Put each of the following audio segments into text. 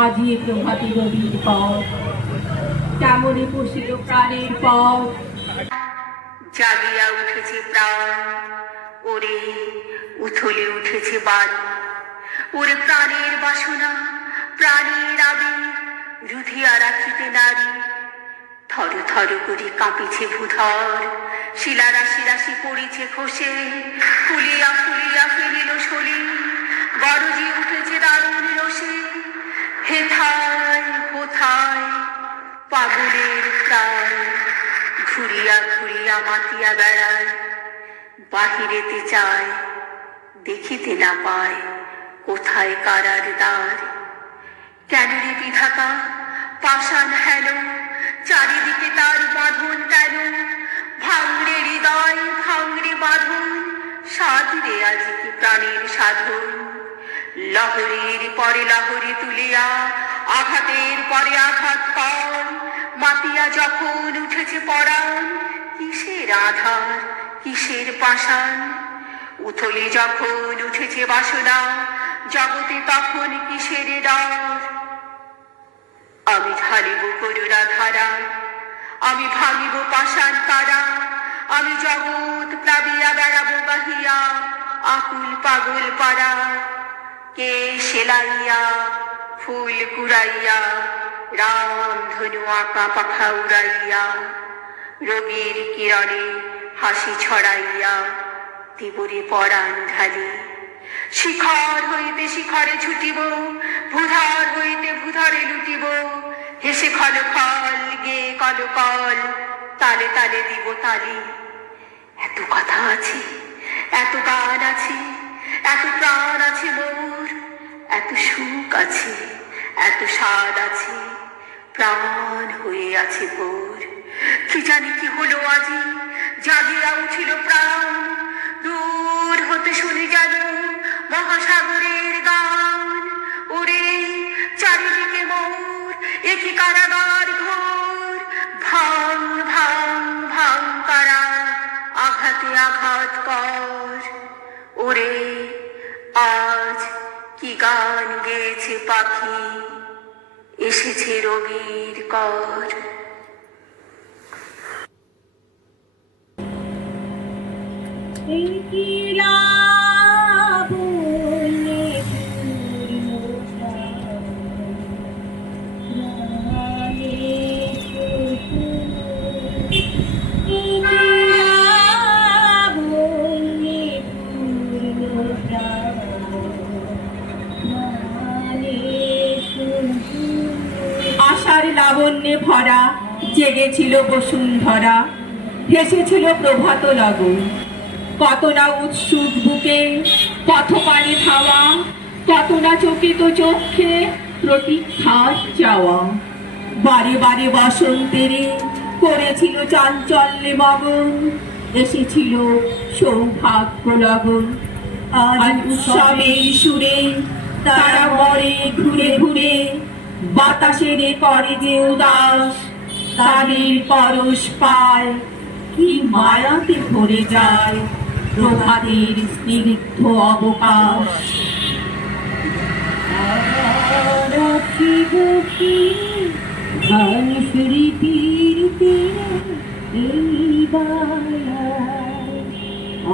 আজি প্রভাতী রবির পথ তেমনি পশিল প্রাণের পথ। জাগিয়া উঠেছে প্রাণ, ওরে উথলে উঠেছে বান, ওরে প্রাণের বাসনা প্রাণের আবেগ রুধিয়া রাখিতে নারী। থর থর করে কাঁপিছে ভূধর, শিলা রাশি রাশি পড়িছে খসে, ফুলিয়া ফুলিয়া ফেলিল শরী, গরজি উঠেছে দারুণ রসে। হেথায় হোথায় পাগলের প্রাণ ঘুরিয়া ঘুরিয়া মাতিয়া বেড়ায়, বাহিরেতে চায় দেখিতে না পায় কোথায় কারার দ্বার। কেন রে বিধাতা পাষাণ হেল, চারিদিকে তার বাঁধন কেন? ভাঙড়ে হৃদয় ভাঙড়ে বাঁধন, সাধরে আজ কি প্রাণের সাধন। লহরীর পরে লহরী তুলিয়া আঘাতের পরে আঘাত কর, মাতিয়া যখন উঠেছে পরাণ, কিসের আধার কিসের পাষাণ। উথলে যখন উঠেছে বাসনা, জগতে তখন কিসের ডর। আমি ঢালিব করুণা ধারা, আমি ভাঙিব পাষাণ কারা, আমি জগৎ প্লাবিয়া বেড়াবো বাহিয়া আকুল পাগল পাড়া। কে সেলাইয়া ফুল কুড়াইয়া, রাম ধনু আঁকা পাখা উড়াইয়া, রবির কিরণে হাসি ছড়াইয়া দিবরে পরাণ ঢালি। শিখর হইতে শিখরে ছুটিব, ভূধর হইতে ভূধরে লুটিব, হেসে খল খল গে কল কল, তালে তালে দিব তালি। এত কথা আছে, এত গান আছে, এত প্রাণ আছে মোর, এত সুখ আছে, এত স্বাদ আছে, প্রাণ হয়ে আছে ভোর। কি জানি কি হলো আজি, জাগিয়া উঠিল প্রাণ, দূর হতে শুনি যেন মহাসাগরের গান। ওরে চারিদিকে মোর একই কারাগার ঘোর, ভাঙ ভাঙ ভাঙ কারা, আঘাতে আঘাত কর। ওরে আজ কি গান গেয়েছে পাখি, এসেছে রবির কর। আশার লাবণ্যে ভরা জেগেছিল বসুন্ধরা, হেসেছিল প্রভাত লগন। কত না উৎসুক বুকে পথপানে ধাওয়া, কত না চকিত চক্ষে প্রতীক্ষার চাওয়া। বারে বারে বসন্তেরে করেছিল চাঞ্চল্যে মগন, এসেছিল সৌভাগ্য লগন। আজ উৎসবের সুরে তারা মরে ঘুরে ঘুরে, বাতাসের করে যে উদাস, তাদের পরশ পায় কি মায়াতে ভরে যায় প্রভাতের স্নিগ্ধ অবকাশ। ধান স্মৃতির তীরে এই বালায়,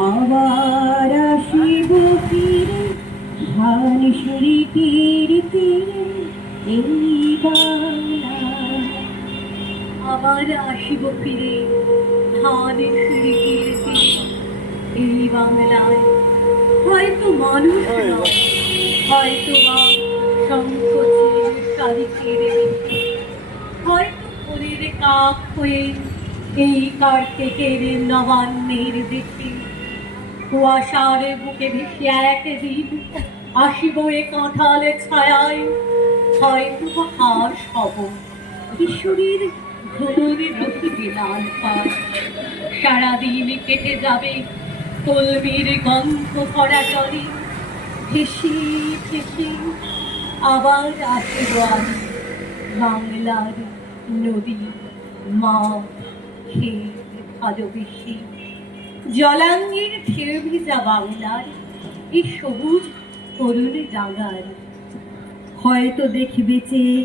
আবার আসিব ফিরে, ধান স্মৃতির তীরে এই বালায়। আবার আসিব ফিরে ধান স্মৃতির তীরে এই বাংলায়। হয়তো মানুষ নয়, হয়তো বা সংকোচের তারিখের দিকে, হয়তো ফুলের কাক হয়ে এই কার্তিকের নবান্নের দিকে। কুয়াশার বুকে ভেসে একদিন আসিব এ কাঁঠালে ছায়ায়, হয়তো বা হাস হব কিশোরীর ঘুমে বসিবে লাল পায়। সারাদিন কেটে যাবে কলমির গন্ধ ভরা জলে ভেসে ভেসে আবার আসিব আমি বাংলার নদী মাঠ ক্ষেত ভালোবেসে জলাঙ্গের ঢেউ ভিজা বাংলার এই সবুজ তরুণ ডাঙার হয়তো দেখিবে চেয়ে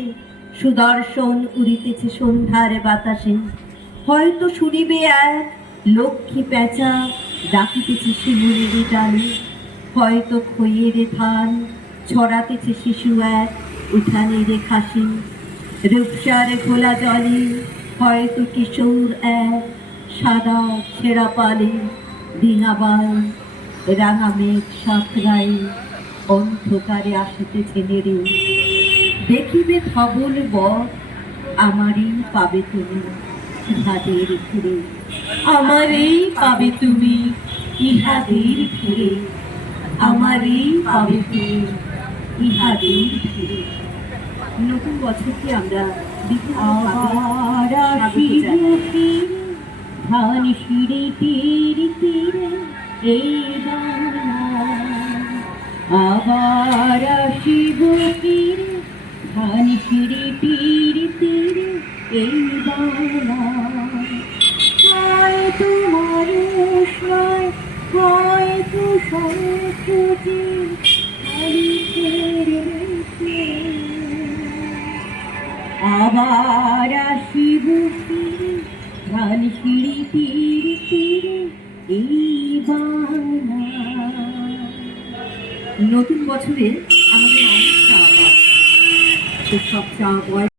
সুদর্শন উড়িতেছে সন্ধ্যার বাতাসে হয়তো শুনিবে এক লক্ষ্মী পেঁচা ডাকিতেছে শিমুলের টানে হয়তো খইয়ের ধান ছড়াতেছে শিশু এক উঠানের খাসি রূপসার ঘোলা জলে হয়তো কিশোর এক সাদা ছেঁড়া পালে ডিঙাবাই রাঙা মেঘ সাঁতরাই অন্ধকারে আসিতেছে নেড়ে দেখিবে ধবল বর আমারই পাবে তুমি ইহাদের ফিরে আমারই পাবে তুমি ইহাদের ফিরে আমারই পাবে তুমি ইহাদের ফিরে নতুন বছরকে আমরা আবার আসিব ধান শিরে তীর তীরে এই বাংলায় আবার আসিব ফিরে ধান শিরে তীর তীরে এই বাংলায় হয়তো মানুষ নয় হয়তো সংস্কৃতি আবার আসিব ফিরে ধান সিঁড়ি তীরে তীরে এই বাংলায় নতুন বছরে আমাদের অনেক চাওয়া সব চাওয়া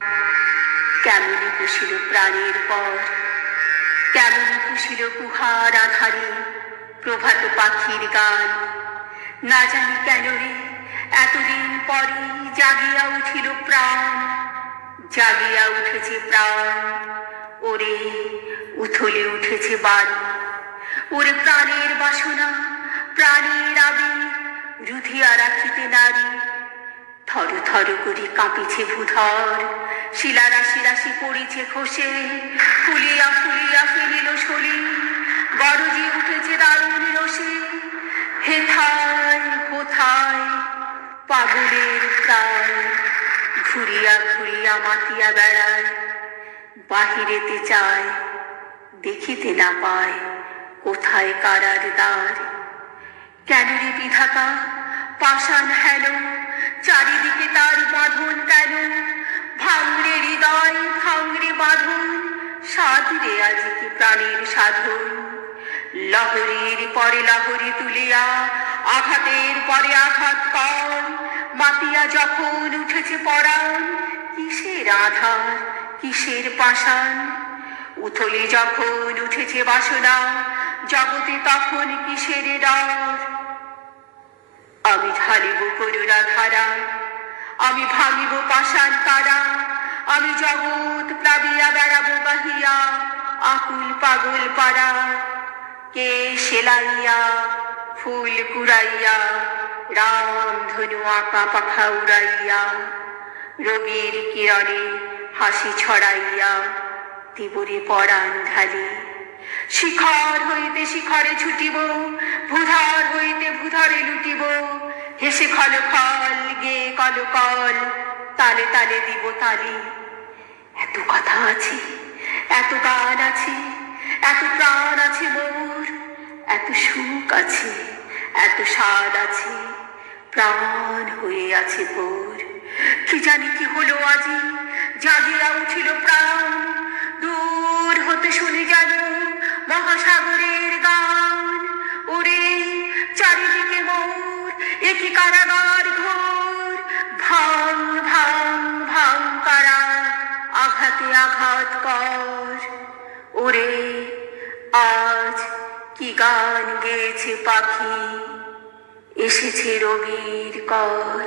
কেমনি পুষিল প্রাণের পর, কেমনি পুষিল গুহার আধারে প্রভাত পাখির গান। না জানি কেন রে এতদিন পরে জাগিয়া উঠিল প্রাণ, জাগিয়া উঠেছে প্রাণ। ওরে উথলে উঠেছে বাড়ি, ওরে প্রাণের বাসনা, প্রাণের আবেগ রুধিয়া রাখিতে নারী। থর থর করে কাঁপিছে ভূধর, শিলারাশি রাশি পড়িছে খসে, ফুলিয়া ফুলিয়া ফেলিল শরী, গরজি উঠেছে দারুণ রসে। হেথায় কোথায় পাগলের প্রাণ, ঘুরিয়া ঘুরিয়া মাতিয়া বেড়ায়, বাহিরেতে চায় দেখিতে না পায় কোথায় কারার দ্বার। কেন রে বিধাতা পাষাণ হেল, চারিদিকে তার বাঁধন কেন? ভাঙরে হৃদয় ভাঙরে বাঁধন, সাধরে আজ কি প্রাণের সাধন। লহরীর পরে লহরী তুলিয়া আঘাতের পরে আঘাত কর, মাতিয়া যখন উঠেছে পরাণ, কিসের আধার কিসের পাষাণ। উথলি যখন উঠেছে বাসনা, জগতে তখন কিসের ডর। আমি ঢালিব করুণা ধারা, আমি ভাঙিব পাষাণ কারা, আমি জগৎ প্লাবিয়া বেড়াবো বাহিয়া আকুল পাগল পাড়া। কে সেলাইয়া ফুল কুড়াইয়া, রাম ধনু আঁকা পাখা উড়াইয়া, রবির কিরণে হাসি ছড়াইয়া দিবরে পরাণ ঢালি। শিখর হইতে শিখরে ছুটিব, ভূধর হইতে ভূধরে লুটিব, হেসে খল খল গে কল কল, তালে তালে দিব তালি। এত কথা আছে, এত গান আছে, এত প্রাণ আছে মোর, এত সুখ আছে, এত স্বাদ আছে, প্রাণ হয়ে আছে ভোর। কি জানি কি হলো আজি, জাগিয়া উঠিল প্রাণ, দূর হতে শুনি যেন মহাসাগরের গান। ওরে চারিদিকে মোর একই কারাগার ঘোর, ভাঙ ভাঙ ভাঙ কারা, আঘাতে আঘাত কর। ওরে আজ কি গান গেয়েছে পাখি, এসেছে রবির কর।